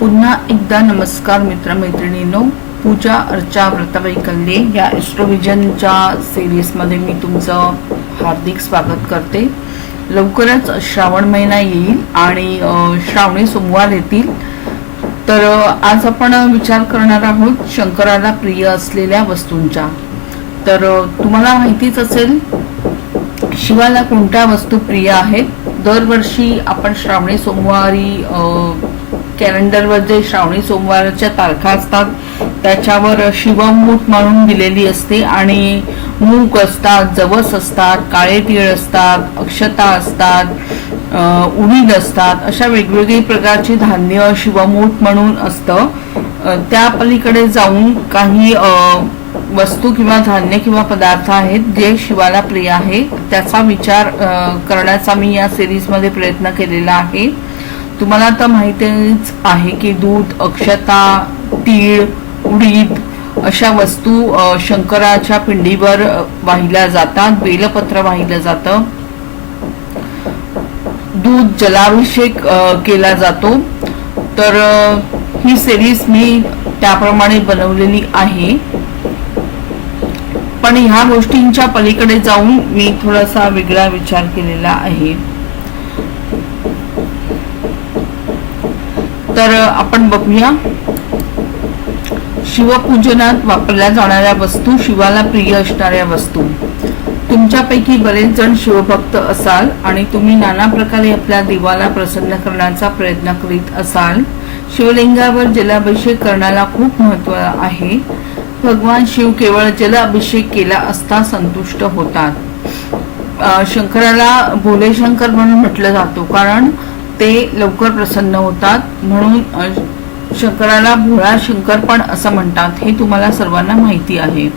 पुन्हा एकदा नमस्कार मित्रमैत्रिणींनो. पूजा अर्चा व्रतवैकल्ये या ॲस्ट्रोविजनच्या सिरीजमध्ये मी तुमचं हार्दिक स्वागत करते. लवकरच श्रावण महिना येईल आणि श्रावणी सोमवार येतील. तर आज आपण विचार करणार आहोत शंकराला प्रिय असलेल्या वस्तूंच्या तर तुम्हाला माहितीच असेल शिवाला कोणत्या वस्तू प्रिय आहेत? दरवर्षी आपण श्रावणी सोमवारी कॅलेंडरवर जे श्रावणी सोमवारच्या तारखा असतात. त्याच्यावर शिवमूठ म्हणून दिलेली असते आणि मूग असतात जवस असतात काळे तीळ असतात अक्षता असतात उडीद असतात. अशा वेगवेगळी प्रकारची धान्य शिवमूठ म्हणून असतं. त्या पलीकडे जाऊन काही वस्तू किंवा धान्य किंवा पदार्थ आहेत जे शिवाला प्रिय आहे त्याचा विचार करण्याचा मी या सिरीजमध्ये प्रयत्न केलेला आहे. तुम्हाला तर माहितीच आहे की दूध अक्षता तीळ उडीद अशा वस्तू शंकराच्या पिंडीवर वाहिल्या जातात बेलपत्र वाहिलं जातं. दूध जलाभिषेक केला जातो. तर ही सिरीज मी त्याप्रमाणे बनवलेली आहे. पण ह्या गोष्टींच्या पलीकडे जाऊन मी थोडासा वेगळा विचार केलेला आहे. तर आपण बघूया. शिवपूजनात वापरल्या जाणाऱ्या वस्तू शिवाला प्रिय असणाऱ्या वस्तू. तुमच्यापैकी बरेच जण शिवभक्त असाल आणि तुम्ही नाना प्रकारे आपल्या देवाला प्रसन्न करण्याचा प्रयत्न करीत असाल. शिवलिंगावर जलाभिषेक करण्याला खूप महत्त्व आहे. भगवान शिव केवळ जल अभिषेक केला असता संतुष्ट होतात. शंकराला भोले शंकर म्हणून म्हटलं जातो. कारण ते लवकर प्रसन्न होतात. म्हणून शंकराला भोळा शंकर पण असं म्हणतात हे तुम्हाला सर्वांना माहिती आहे.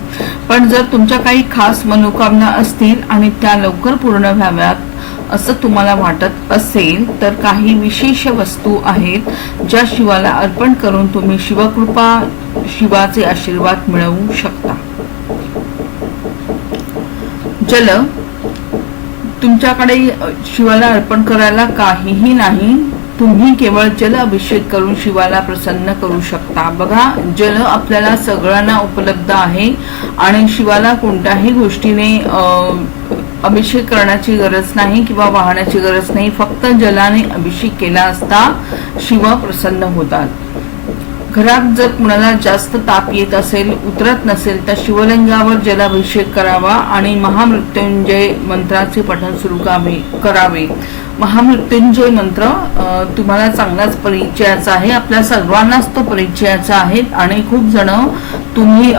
पण जर तुमच्या काही खास मनोकामना असतील आणि त्या लवकर पूर्ण व्हाव्यात असं तुम्हाला वाटत असेल तर काही विशेष वस्तू आहेत ज्या शिवाला अर्पण करून तुम्ही शिवकृपा शिवाचे आशीर्वाद मिळवू शकता. जल तुमच्याकडे शिवाला अर्पण करायला काहीही नाही. तुम्ही केवळ जल अभिषेक करून शिवाला प्रसन्न करू शकता. बघा जल आपल्याला सगळ्यांना उपलब्ध आहे आणि शिवाला कोणत्याही गोष्टीने अभिषेक करण्याची गरज नाही किंवा वाहण्याची गरज नाही. फक्त जलाने अभिषेक केला असता शिव प्रसन्न होतात. घरात जर कुणाला जास्त ताप येत असेल उतरत नसेल तर शिवलिंगावर जलाभिषेक करावा आणि महामृत्युंजय मंत्राचे पठण सुरू करावे करावे. महामृत्युंजय मंत्र तुम्हाला चांगलाच परिचयाचा आहे. आपल्या सर्वांनाच तो परिचयाचा आहे आणि खूप जण तुम्ही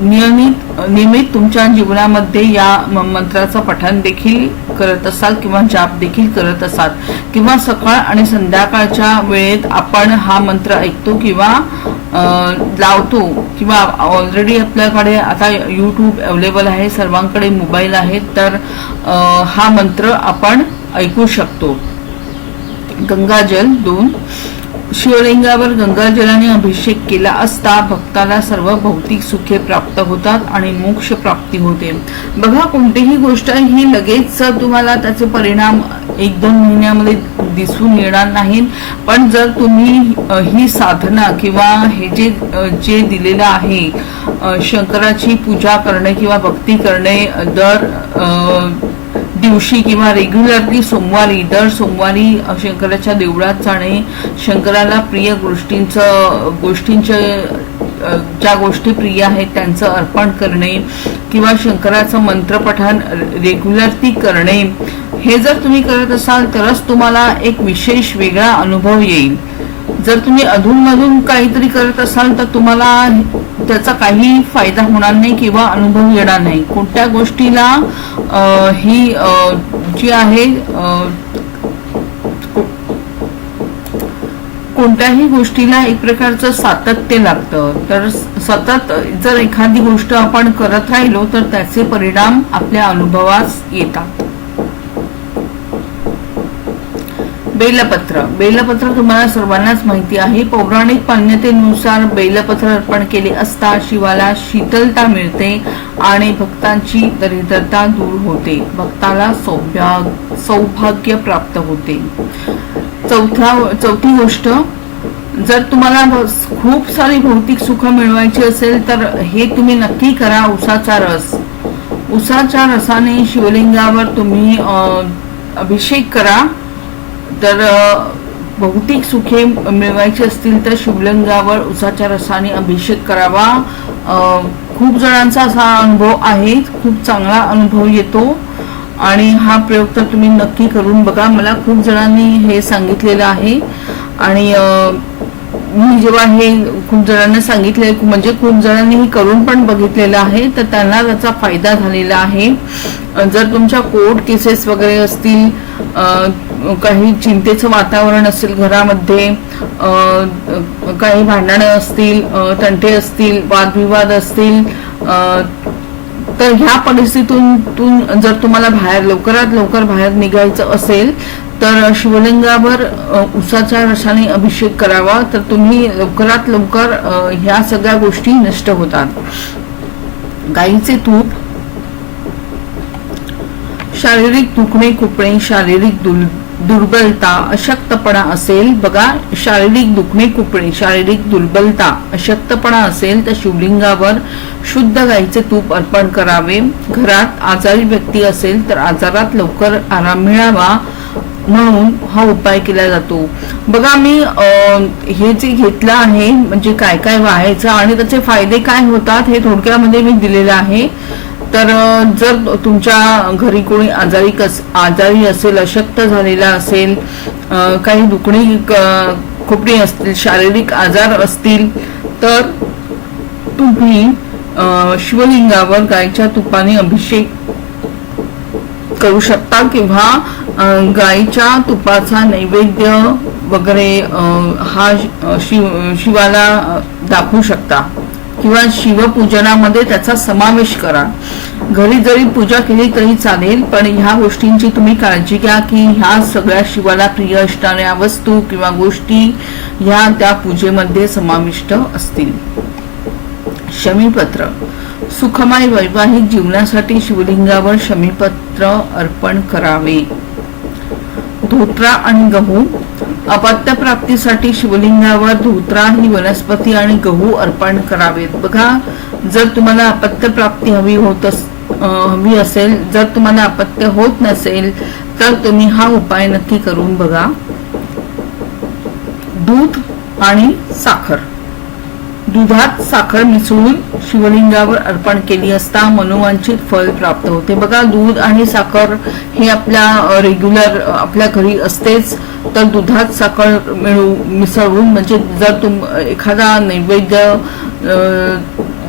नियमित नियमित तुमच्या जीवनामध्ये या मंत्राचं पठण देखील करत असाल किंवा जाप देखील करत असाल किंवा सकाळ आणि संध्याकाळच्या वेळेत आपण हा मंत्र ऐकतो किंवा लावतो किंवा ऑलरेडी आपल्याकडे आता यूट्यूब अवेलेबल आहे सर्वांकडे मोबाईल आहेत तर हा मंत्र आपण ऐकू शकतो. गंगाजल दोन शिवलिंगावर गंगाजलाने अभिषेक केला असता भक्ताला सर्व भौतिक सुखे प्राप्त होतात आणि मोक्ष प्राप्ती होते. बघा कोणतीही गोष्ट ही लगेच तुम्हाला त्याचे परिणाम एक दोन महिन्यामध्ये दिसून येणार नाहीत. पण जर तुम्ही ही साधना किंवा हे जे जे दिलेलं आहे शंकराची पूजा करणे किंवा भक्ती करणे दर दिवशी किंवा रेग्युलरली सोमवारी दर सोमवारी शंकराच्या देवळात जाणे शंकराला प्रिय गोष्टींचं गोष्टींचे ज्या गोष्टी प्रिय आहेत त्यांचं अर्पण करणे किंवा शंकराचं मंत्रपठण रेग्युलरली करणे हे जर तुम्ही करत असाल तरच तुम्हाला एक विशेष वेगळा अनुभव येईल. जर तुम्ही अधूनमधून काहीतरी करत असाल तर तुम्हाला त्याचा काही फायदा होणार नाही किंवा अनुभव येणार नाही. कोणत्या गोष्टीला ही जी आहे कोणत्याही गोष्टीला एक प्रकारचं सातत्य लागतं. तर सतत जर एखादी गोष्ट आपण करत राहिलो तर त्याचे परिणाम आपल्या अनुभवास येतात. बेलपत्र. बेलपत्र तुम्हाला सर्वांनाच माहिती आहे. पौराणिक मान्यतेनुसार बेलपत्र अर्पण केले असता शिवाला शीतलता मिळते आणि भक्तांची दरिद्रता दूर होते. भक्ताला सौभाग्य सौभाग्य प्राप्त होते. चौथा चौथी गोष्ट जर तुम्हाला खूप सारी भौतिक सुख मिळवायची असेल तर हे तुम्ही नक्की करा. उसाचा रस. उसाच्या रसाने शिवलिंगावर तुम्ही अभिषेक करा. तर भौतिक सुखे मिळवायची असतील तर शिवलिंगावर उसाच्या रसाने अभिषेक करावा. खूप जणांचा असा अनुभव आहे. खूप चांगला अनुभव येतो. आणि हा प्रयोग तर तुम्ही नक्की करून बघा. मला खूप जणांनी हे सांगितलेलं आहे. आणि मी जेव्हा हे खूप जणांना सांगितले म्हणजे खूप जणांनी हे करून पण बघितलेलं आहे तर त्यांना त्याचा फायदा झालेला आहे. जर तुमच्या कोर्ट केसेस वगैरे असतील काही चिंतेचं वातावरण असेल घरामध्ये काही भांडणं असतील तंटे असतील वादविवाद असतील तर ह्या परिस्थितीतून जर तुम्हाला बाहेर लवकरात लवकर बाहेर निघायचं असेल तर शिवलिंगावर उसाच्या रसाने अभिषेक करावा तर तुम्ही लवकरात लवकर ह्या सगळ्या गोष्टी नष्ट होतात. गाईचे तूप शारीरिक दुखणे खुपणे शारीरिक दुल दुर्बलता अशक्तपणा असेल बघा शारीरिक दुखणे कुपणे शारीरिक दुर्बलता अशक्तपणा असेल तर शिवलिंगावर शुद्ध गाईचे तूप अर्पण करावे. घरात आजारी व्यक्ती असेल तर आजारात लवकर आराम मिळावा. म्हणून हा उपाय केला जातो. बघा मी अं, हे जे घेतलं आहे म्हणजे काय काय व्हायचं आणि त्याचे फायदे काय होतात हे थोडक्यामध्ये मी दिलेलं आहे. तर जर तुमच्या घरी कोणी आजारी कस आजारी असेल अशक्त झालेला असेल काही दुखणी खोपडी असतील शारीरिक आजार असतील तर तुम्ही शिवलिंगावर गायच्या तुपाने अभिषेक करू शकता किंवा गायीच्या तुपाचा नैवेद्य वगैरे हा शिव शिवाला दाखवू शकता. किंवा शिवपूजनामध्ये त्याचा समावेश करा. घरी जरी पूजा केली तरी चालेल पण ह्या गोष्टींची तुम्ही काळजी घ्या की ह्या सगळ्या शिवाला प्रिय असणाऱ्या वस्तू किंवा गोष्टी ह्या त्या पूजेमध्ये समाविष्ट असतील. शमीपत्र. सुखमय वैवाहिक जीवनासाठी शिवलिंगावर शमीपत्र अर्पण करावे. धोत्रा आणि गहू. अपत्य प्राप्तीसाठी शिवलिंगावर धोत्रा ही वनस्पती आणि गहू अर्पण करावेत. बघा जर तुम्हाला अपत्य प्राप्ती हवी होत अस- हवी असेल जर तुम्हाला अपत्य होत नसेल तर तुम्ही हा उपाय नक्की करून बघा. दूध आणि साखर. दुधात साखर मिसळून शिवलिंगावर अर्पण केली असता मनोवांछित फळ प्राप्त होते. बघा दूध आणि साखर हे आपल्या रेग्युलर आपल्या घरी असतेच तर दुधात साखर मिळू मिसळून म्हणजे जर तुम एखादा नैवेद्य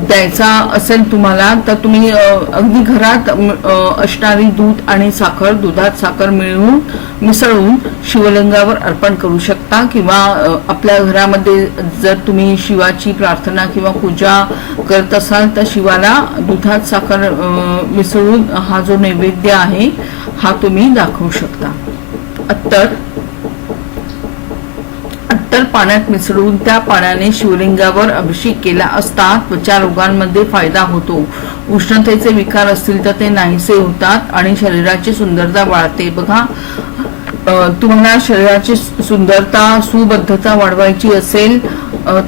द्यायचा असेल तुम्हाला तर तुम्ही अगदी घरात असणारी दूध आणि साखर दुधात साखर मिळवून मिसळून शिवलिंगावर अर्पण करू शकता किंवा आपल्या घरामध्ये जर तुम्ही शिवाची प्रार्थना किंवा पूजा करत असाल तर शिवाला दुधात साखर मिसळून हा जो नैवेद्य आहे हा तुम्ही दाखवू शकता. अत्तर अत्तर पाण्यात मिसळून त्या पाण्याने शिवलिंगावर अभिषेक केला असता त्वचा रोगांमध्ये फायदा होतो. उष्णतेचे विकार असतील तर ते नाहीसे होतात आणि शरीराची सुंदरता वाढते. बघा तुम्हाला शरीराची सुंदरता सुबद्धता वाढवायची असेल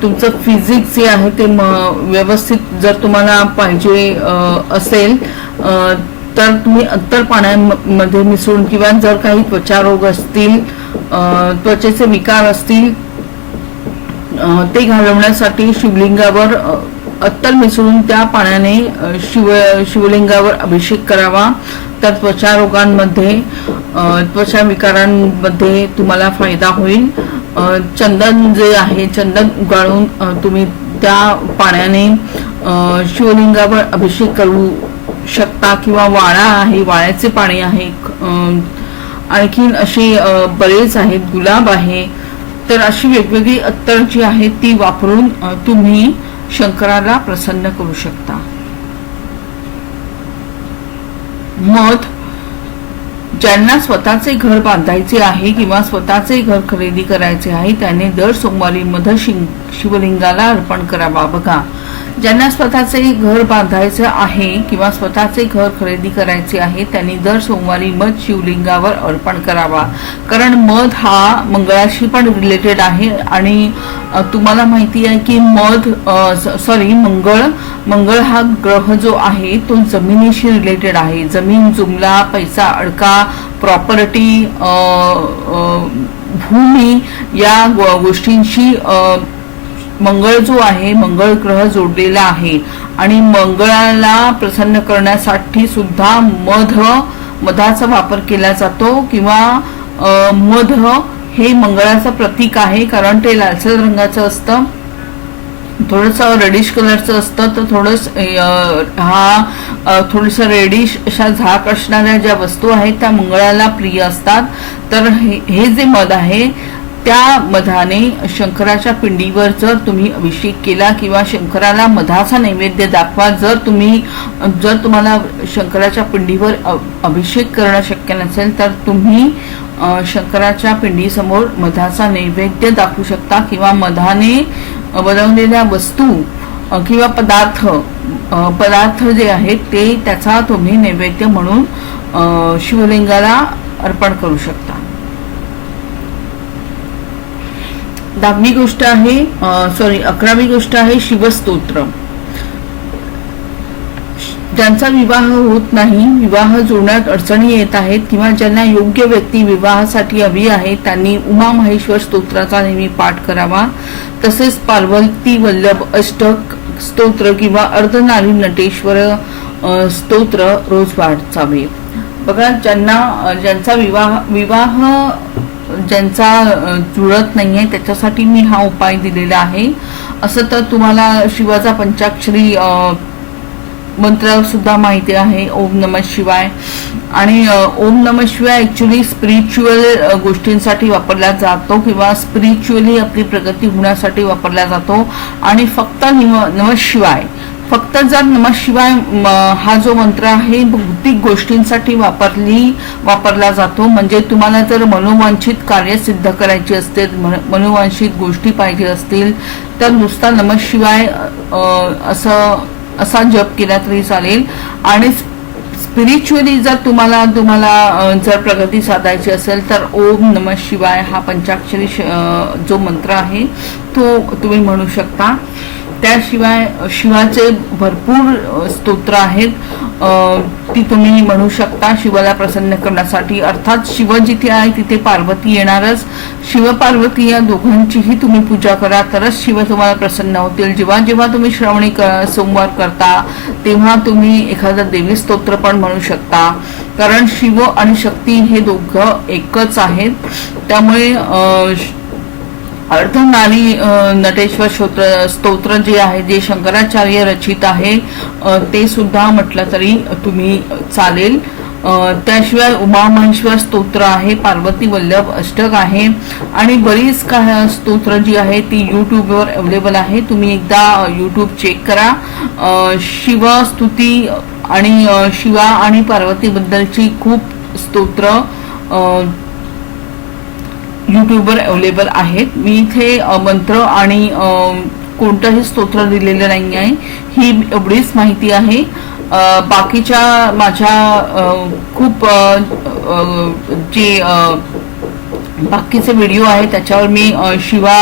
तुमचं फिजिक्स जे आहे ते म- व्यवस्थित जर तुम्हाला पाहिजे असेल तर तुम्ही अत्तर पाण्यामध्ये मिसळून किंवा जर काही त्वचा रोग असतील त्वचेचे विकार असतील ते घालवण्यासाठी शिवलिंगावर अत्तल अत्तर मिसळून त्या पाण्याने शिव शिवलिंगावर अभिषेक करावा. तर त्वचा रोगांमध्ये त्वचा विकारांमध्ये तुम्हाला फायदा होईल. चंदन जे आहे चंदन उगाळून तुम्ही त्या पाण्याने शिवलिंगावर अभिषेक करू शकता किंवा वाळा आहे वाळ्याचे पाणी आहे. आणखीन असे बरेच आहेत. गुलाब आहे. तर अशी वेगवेगळी अत्तर जी आहे ती वापरून तुम्ही शंकराला प्रसन्न करू शकता. मध ज्यांना स्वतःचे घर बांधायचे आहे किंवा स्वतःचे घर खरेदी करायचे आहे त्याने दर सोमवारी मध शिवलिंगाला अर्पण करावा. बघा ज्यांना स्वतःचे घर बांधायचं आहे किंवा स्वतःचे घर खरेदी करायचे आहे त्यांनी दर सोमवारी मध शिवलिंगावर अर्पण करावा. कारण मध हा मंगळाशी पण रिलेटेड आहे आणि तुम्हाला माहिती आहे की मध सॉरी मंगळ मंगळ हा ग्रह जो आहे तो जमिनीशी रिलेटेड आहे. जमीन जुमला पैसा अडका प्रॉपर्टी भूमी या गो- गोष्टींशी मंगळ जो आहे मंगळ ग्रह जोडलेला आहे. आणि मंगळाला प्रसन्न करण्यासाठी सुद्धा मध मधाचा वापर केला जातो किंवा मध हे मंगळाचं प्रतीक आहे कारण ते लालसर रंगाचं असतं. थोडस रेडिश कलरचं असतं तर थोडस हा थोडंसं रेडिश अशा झाक असणाऱ्या ज्या वस्तू आहेत त्या मंगळाला प्रिय असतात. तर हे हे जे मध आहे त्या मधाने शंकराच्या पिंडीवर जर तुम्ही अभिषेक केला किंवा शंकराला मधाचा नैवेद्य दाखवा जर तुम्ही जर तुम्हाला शंकराच्या पिंडीवर अभिषेक करणं शक्य नसेल तर तुम्ही शंकराच्या पिंडीसमोर मधाचा नैवेद्य दाखवू शकता किंवा मधाने बनवलेल्या वस्तू किंवा पदार्थ पदार्थ जे आहेत ते त्याचा तुम्ही नैवेद्य म्हणून शिवलिंगाला अर्पण करू शकता. दहावी गोष्ट आहे सॉरी अकरावी गोष्ट आहे शिवस्तोत्र ज्यांचा विवाह होत नाही विवाह जुळण्यात अडचणी येत आहेत किंवा ज्यांना योग्य व्यक्ती विवाहासाठी हवी आहे त्यांनी उमा महेश्वर स्तोत्राचा नेहमी पाठ करावा. तसेच पार्वती वल्लभ अष्टक स्तोत्र किंवा अर्धनारी नटेश्वर स्तोत्र रोज वाचावे बघा ज्यांना ज्यांचा विवाह विवाह ज्यांचा जुळत जुळत नाहीये त्याच्यासाठी मी हा उपाय दिलेला आहे. असं तर तुम्हाला शिवाचा पंचाक्षरी मंत्रसुद्धा मंत्र सुद्धा माहिती आहे ओम नम शिवाय. आणि ओम नम शिवाय ऍक्च्युली स्पिरिच्युअल गोष्टींसाठी वापरला जातो किंवा स्पिरिच्युअली आपली प्रगती होण्यासाठी वापरला जातो. आणि फक्त निम नम शिवाय. फक्त जर नमशिवाय हा जो मंत्र आहे भौतिक गोष्टींसाठी वापरली वापरला जातो. म्हणजे तुम्हाला जर मनोवांछित कार्य सिद्ध करायची असतील मनोवांछित गोष्टी पाहिजे असतील तर नुसता नमशिवाय असं असा जप केला तरी चालेल. आणि स्पिरिच्युअली जर तुम्हाला तुम्हाला जर प्रगती साधायची असेल तर ओम नम शिवाय हा पंचाक्षरी श- जो मंत्र आहे तो तुम्ही म्हणू शकता. त्याशिवाय शिवाचे भरपूर स्तोत्र आहेत. ती तुम्ही म्हणू शकता शिवाला प्रसन्न करण्यासाठी. अर्थात शिव जिथे आहे तिथे पार्वती येणारच. शिवपार्वती या दोघांचीही तुम्ही पूजा करा तरच शिव तुम्हाला प्रसन्न होतील. जेव्हा जेव्हा तुम्ही श्रावणी क- सोमवार करता तेव्हा तुम्ही एखादं देवी स्तोत्र पण म्हणू शकता. कारण शिव आणि शक्ती हे दोघं एकच आहेत. त्यामुळे अ, श- नटेश्वर स्तोत्र स्तोत्र जे आहे जे शंकराचार्य रचित आहे ते सुद्धा म्हटलं तरी तुम्ही चालेल. त्याशिवाय उमामहेश्वर स्तोत्र आहे पार्वती वल्लभ अष्टक आहे आणि बरीच का स्तोत्र जी आहे ती यूट्यूबवर अवेलेबल आहे. तुम्ही एकदा यूट्यूब चेक करा. शिवस्तुती आणि शिवा आणि पार्वतीबद्दलची खूप स्तोत्र यूट्यूबवर अवेलेबल आहेत. मी इथे मंत्र आणि कोणतंही स्तोत्र दिलेलं नाही आहे ही एवढीच माहिती आहे. बाकीच्या माझ्या खूप जे बाकीचे व्हिडिओ आहे त्याच्यावर मी शिवा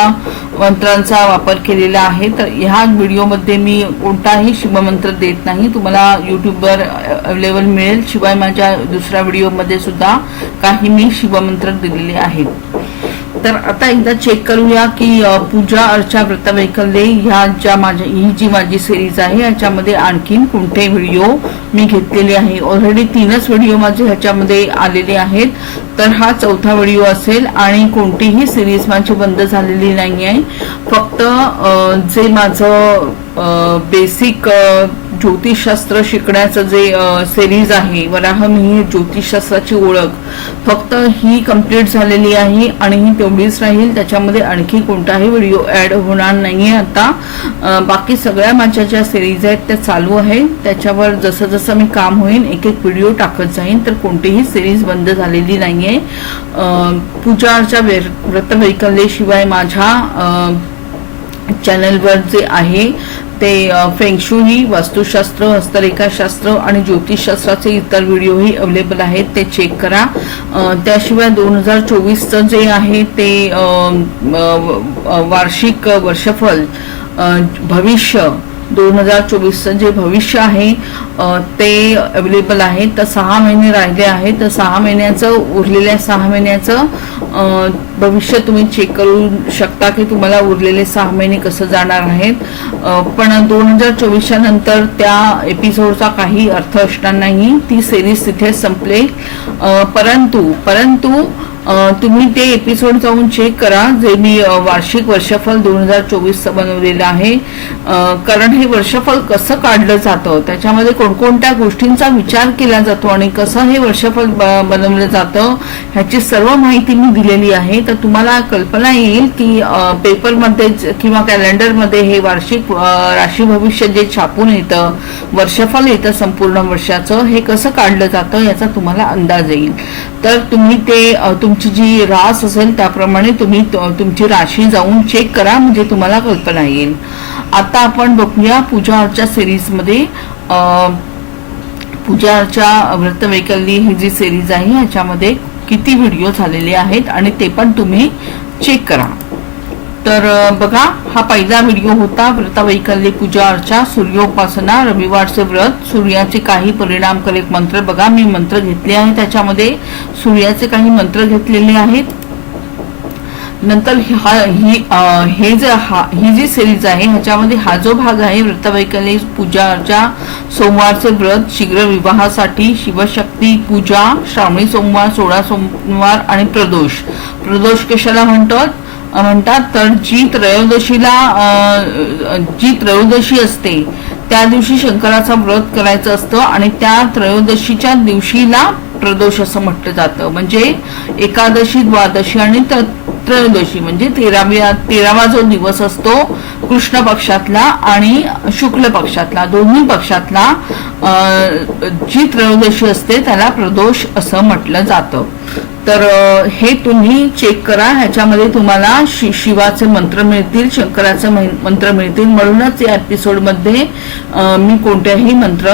मंत्रांचा वापर केलेला आहे. तर ह्या व्हिडिओमध्ये मी कोणताही शिवमंत्र देत नाही. तुम्हाला यूट्यूबवर अवेलेबल मिळेल. शिवाय माझ्या दुसऱ्या व्हिडिओमध्ये सुद्धा काही मी शिवमंत्र दिलेले आहेत. तर आता एकदा चेक करूया की पूजा अर्चा व्रतवैकल्ये ह्या ज्या माझ्या ही जी माझी सिरीज आहे याच्यामध्ये आणखीन कोणते व्हिडिओ मी घेतलेले आहे? ऑलरेडी तीनच व्हिडिओ माझे ह्याच्यामध्ये आलेले आहेत. तर हा चौथा व्हिडिओ असेल आणि कोणतीही सिरीज माझी बंद झालेली नाही आहे फक्त जे माझं बेसिक ज्योतिषशास्त्र शिकण्याचं जे सिरीज आहे वराहमिही ज्योतिषशास्त्राची ओळख. फक्त ही कंप्लीट झालेली आहे आणि ही तेवढीच राहील त्याच्यामध्ये आणखी कोणताही व्हिडिओ ॲड होणार नाही आहे आता बाकी सगळ्या माझ्या ज्या सिरीज आहेत त्या चालू आहे त्याच्यावर जसं जसं मी काम होईन एक एक व्हिडिओ टाकत जाईन तर कोणतीही सिरीज बंद झालेली नाही आहे पूजाच्या व्रतवैकल्याशिवाय माझ्या चॅनलवर जे आहे ते फेंगशुई वास्तुशास्त्र हस्तरेखाशास्त्र आणि ज्योतिषशास्त्राचे इतर व्हिडिओही अवेलेबल आहेत ते चेक करा. त्याशिवाय दोन हजार चोवीसचं जे आहे ते वार्षिक वर्षफल भविष्य दोन हजार चोवीसचं जे भविष्य आहे ते अवेलेबल आहे. तर सहा महिने राहिले आहेत. तर सहा महिन्याचं उरलेल्या सहा महिन्याचं भविष्य तुम्ही चेक करू शकता की तुम्हाला उरलेले सहा महिने कसं जाणार आहेत. पण दोन हजार चोवीसच्या नंतर त्या एपिसोडचा काही अर्थ असणार नाही. ती सिरीज तिथे संपले. परंतु परंतु तुम्ही ते एपिसोड जाऊन चेक करा जे मी वार्षिक वर्षफल दोन हजार चोवीसचं बनवलेलं आहे. कारण हे वर्षफल कसं काढलं जातं? त्याच्यामध्ये कोणकोणत्या गोष्टींचा विचार केला जातो आणि कसं हे वर्षफल बनवलं जातं ह्याची सर्व माहिती मी दिलेली आहे. तर तुम्हाला कल्पना येईल की पेपरमध्ये किंवा कॅलेंडरमध्ये हे वार्षिक राशी भविष्य जे छापून येतं वर्षफल येतं संपूर्ण वर्षाचं हे कसं काढलं जातं याचा तुम्हाला अंदाज येईल. तर तुम्ही ते तुमची जी रास असेल त्याप्रमाणे तुम्ही तुमची राशी जाऊन चेक करा म्हणजे तुम्हाला कल्पना येईल. आता आपण बघूया पूजा अर्चा सिरीजमध्ये पूजा अर्चा व्रतवैकल्य ही जी सिरीज आहे ह्याच्यामध्ये किती व्हिडिओ झालेले आहेत आणि ते पण तुम्ही चेक करा. तर बघा हा पहिला व्हिडिओ होता व्रतवैकल्य पूजा अर्चा सूर्योपासना रविवारचे व्रत सूर्याचे काही परिणामकारक मंत्र. बघा मी मंत्र घेतले आहे त्याच्यामध्ये. सूर्याचे काही मंत्र घेतलेले आहेत. नंतर हा ही हे जे हा ही जी सिरीज आहे ह्याच्यामध्ये हा जो भाग आहे व्रतवैकल्य पूजा अर्चा सोमवारचे व्रत शीघ्र विवाहासाठी शिवशक्ती पूजा श्रावणी सोमवार सोळा सोमवार आणि प्रदोष. प्रदोष कशाला म्हणतात? म्हणतात तर जी त्रयोदशीला जी त्रयोदशी असते. त्या दिवशी शंकराचा व्रत करायचं असतं आणि त्या त्रयोदशीच्या दिवशीला प्रदोष असं म्हटलं जातं. म्हणजे एकादशी द्वादशी आणि त्रयोदशी म्हणजे तेराव्या तेरावा जो दिवस असतो कृष्ण पक्षातला आणि शुक्ल पक्षातला दोन्ही पक्षातला जी त्रयोदशी असते त्याला प्रदोष असं म्हटलं जातं. तर हे तुम्ही चेक करा ह्याच्यामध्ये तुम्हाला शि शिवाचे मंत्र मिळतील शंकराचे मंत्र मिळतील. म्हणूनच या एपिसोडमध्ये मी कोणत्याही मंत्र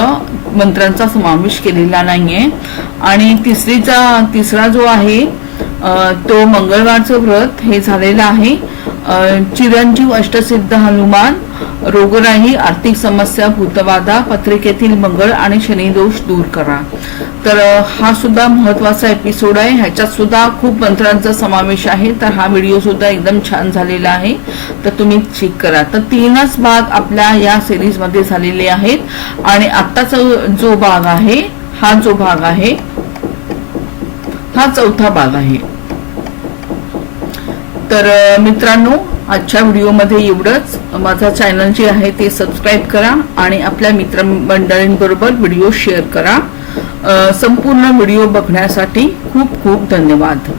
मंत्रांचा समावेश केलेला नाहीये. आणि तिसरीचा तिसरा जो आहे तो मंगळवारचं व्रत हे झालेलं आहे. चिरंजीव अष्टसिद्ध हनुमान रोगराई आर्थिक समस्या भूतवादा पत्रिकेतील मंगळ आणि शनिदोष दूर करा. तर हा सुद्धा महत्त्वाचा एपिसोड आहे. ह्याच्यात सुद्धा खूप मंत्रांचा समावेश आहे. तर हा व्हिडिओ सुद्धा एकदम छान झालेला आहे. तर तुम्ही चेक करा. तर तीनच भाग आपल्या या सिरीजमध्ये झालेले आहेत. आणि आत्ताचा जो भाग आहे हा जो भाग आहे हा चौथा भाग आहे. तर मित्रांनो आजच्या व्हिडिओमध्ये एवढंच. माझा चॅनल जे आहे ते सबस्क्राईब करा आणि आपल्या मित्रमंडळींबरोबर व्हिडिओ शेअर करा. संपूर्ण व्हिडिओ बघण्यासाठी खूप खूप धन्यवाद.